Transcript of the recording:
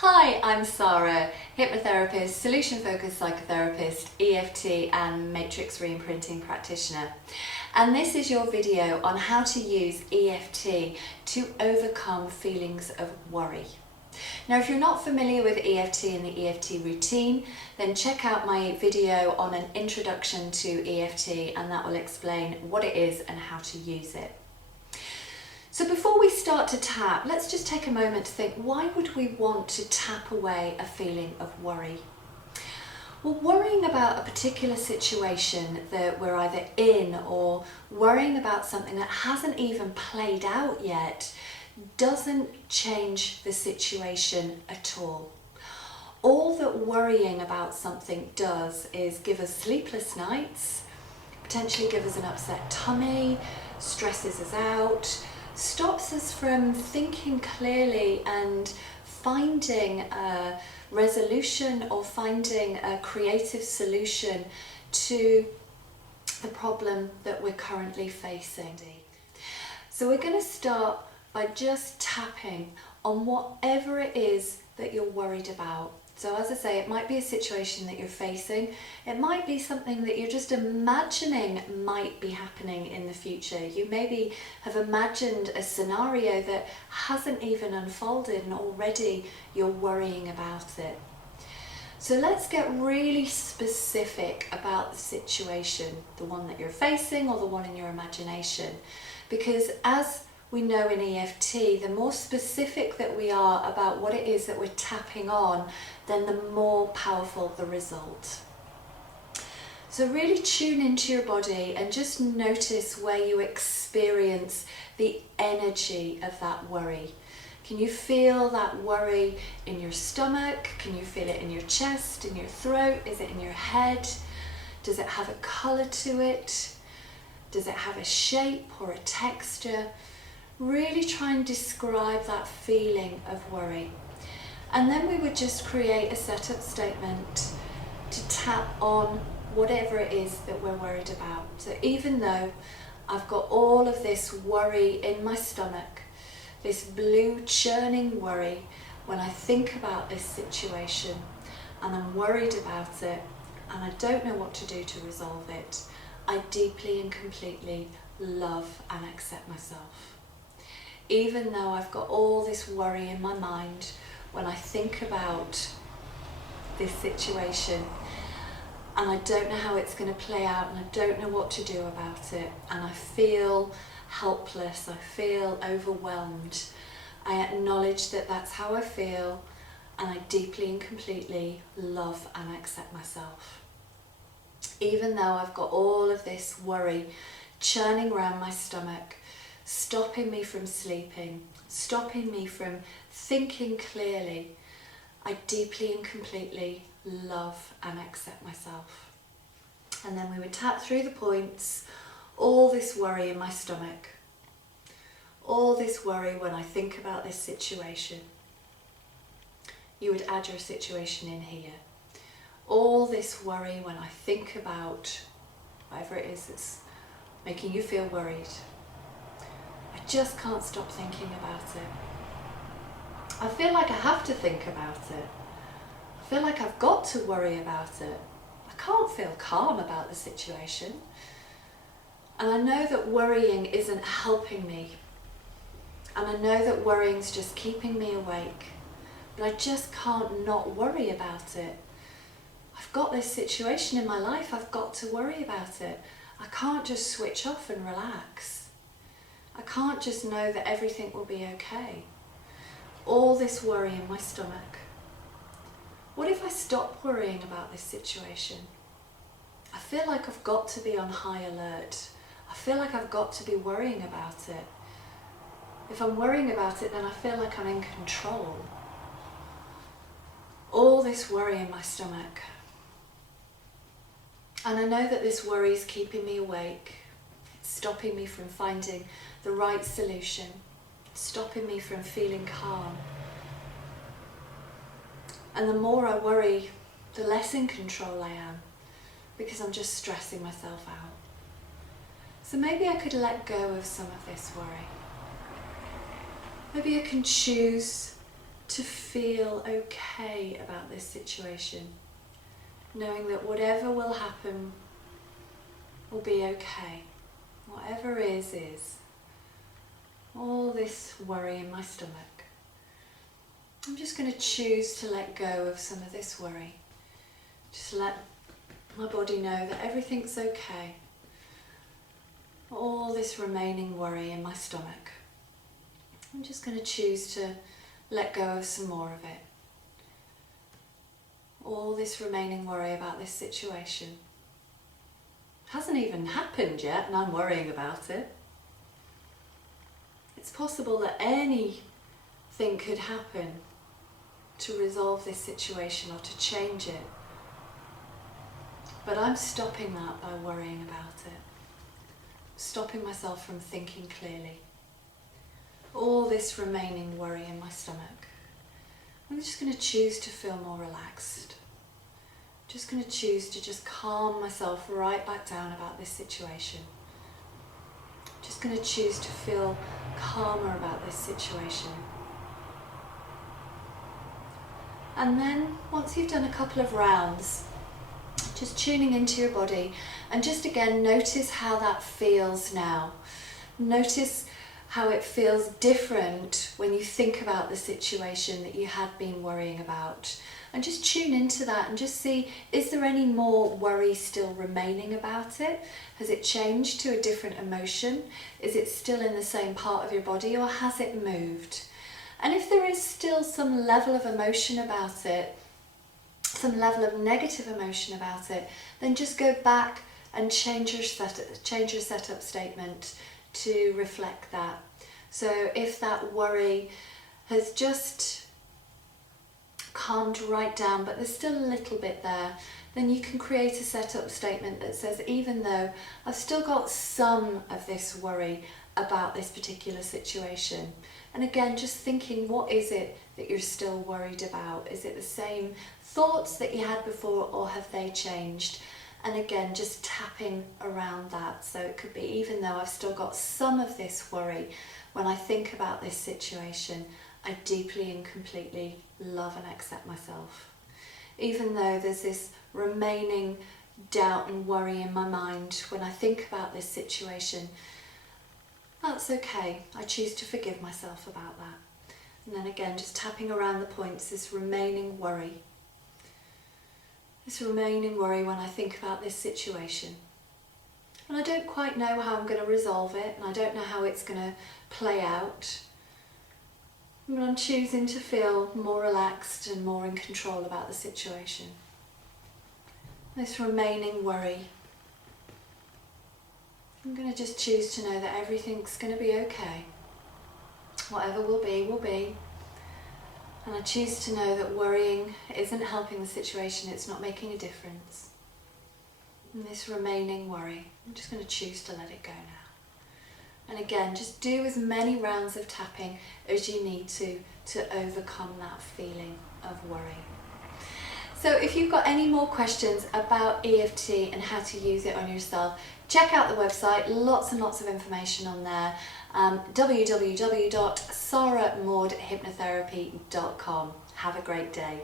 Hi, I'm Sarah, hypnotherapist, solution-focused psychotherapist, EFT and matrix reimprinting practitioner. And this is your video on how to use EFT to overcome feelings of worry. Now, if you're not familiar with EFT and the EFT routine, then check out my video on an introduction to EFT, and that will explain what it is and how to use it. So before we start to tap, let's just take a moment to think, why would we want to tap away a feeling of worry? Well, worrying about a particular situation that we're either in or worrying about something that hasn't even played out yet doesn't change the situation at all. All that worrying about something does is give us sleepless nights, potentially give us an upset tummy, stresses us out, stops us from thinking clearly and finding a resolution or finding a creative solution to the problem that we're currently facing. So we're going to start by just tapping on whatever it is that you're worried about. So as I say, it might be a situation that you're facing. It might be something that you're just imagining might be happening in the future. You maybe have imagined a scenario that hasn't even unfolded and already you're worrying about it. So let's get really specific about the situation, the one that you're facing or the one in your imagination. Because as we know in EFT, the more specific that we are about what it is that we're tapping on, then the more powerful the result. So really tune into your body and just notice where you experience the energy of that worry. Can you feel that worry in your stomach? Can you feel it in your chest, in your throat? Is it in your head? Does it have a colour to it? Does it have a shape or a texture? Really try and describe that feeling of worry. And then we would just create a setup statement to tap on whatever it is that we're worried about. So even though I've got all of this worry in my stomach, this blue churning worry, when I think about this situation and I'm worried about it and I don't know what to do to resolve it, I deeply and completely love and accept myself. Even though I've got all this worry in my mind, when I think about this situation and I don't know how it's going to play out and I don't know what to do about it and I feel helpless, I feel overwhelmed, I acknowledge that that's how I feel and I deeply and completely love and accept myself. Even though I've got all of this worry churning around my stomach, stopping me from sleeping, stopping me from thinking clearly, I deeply and completely love and accept myself. And then we would tap through the points, all this worry in my stomach, all this worry when I think about this situation. You would add your situation in here. All this worry when I think about whatever it is that's making you feel worried. I just can't stop thinking about it. I feel like I have to think about it. I feel like I've got to worry about it. I can't feel calm about the situation. And I know that worrying isn't helping me. And I know that worrying's just keeping me awake. But I just can't not worry about it. I've got this situation in my life, I've got to worry about it. I can't just switch off and relax. I can't just know that everything will be okay. All this worry in my stomach. What if I stop worrying about this situation? I feel like I've got to be on high alert. I feel like I've got to be worrying about it. If I'm worrying about it, then I feel like I'm in control. All this worry in my stomach. And I know that this worry is keeping me awake. It's stopping me from finding the right solution, stopping me from feeling calm. And the more I worry, the less in control I am, because I'm just stressing myself out. So maybe I could let go of some of this worry. Maybe I can choose to feel okay about this situation, knowing that whatever will happen will be okay. Whatever is. All this worry in my stomach. I'm just going to choose to let go of some of this worry. Just let my body know that everything's okay. All this remaining worry in my stomach. I'm just going to choose to let go of some more of it. All this remaining worry about this situation. It hasn't even happened yet and I'm worrying about it. It's possible that anything could happen to resolve this situation or to change it. But I'm stopping that by worrying about it. Stopping myself from thinking clearly. All this remaining worry in my stomach. I'm just going to choose to feel more relaxed. Just going to choose to just calm myself right back down about this situation. Just going to choose to feel calmer about this situation. And then once you've done a couple of rounds, just tuning into your body and just again notice how that feels now. Notice how it feels different when you think about the situation that you had been worrying about. And just tune into that and just see, is there any more worry still remaining about it? Has it changed to a different emotion? Is it still in the same part of your body or has it moved? And if there is still some level of emotion about it, some level of negative emotion about it, then just go back and change your setup statement to reflect that. So if that worry has just calmed right down, but there's still a little bit there, then you can create a setup statement that says, even though I've still got some of this worry about this particular situation. And again, just thinking, what is it that you're still worried about? Is it the same thoughts that you had before or have they changed? And again, just tapping around that. So it could be, even though I've still got some of this worry, when I think about this situation, I deeply and completely love and accept myself. Even though there's this remaining doubt and worry in my mind when I think about this situation, that's okay. I choose to forgive myself about that. And then again, just tapping around the points, this remaining worry. This remaining worry when I think about this situation. And I don't quite know how I'm going to resolve it, and I don't know how it's going to play out. But I'm choosing to feel more relaxed and more in control about the situation. This remaining worry. I'm going to just choose to know that everything's going to be okay. Whatever will be, will be. And I choose to know that worrying isn't helping the situation, it's not making a difference. And this remaining worry, I'm just going to choose to let it go now. And again, just do as many rounds of tapping as you need to overcome that feeling of worry. So if you've got any more questions about EFT and how to use it on yourself, check out the website, lots and lots of information on there, www.sarahmaudhypnotherapy.com. Have a great day.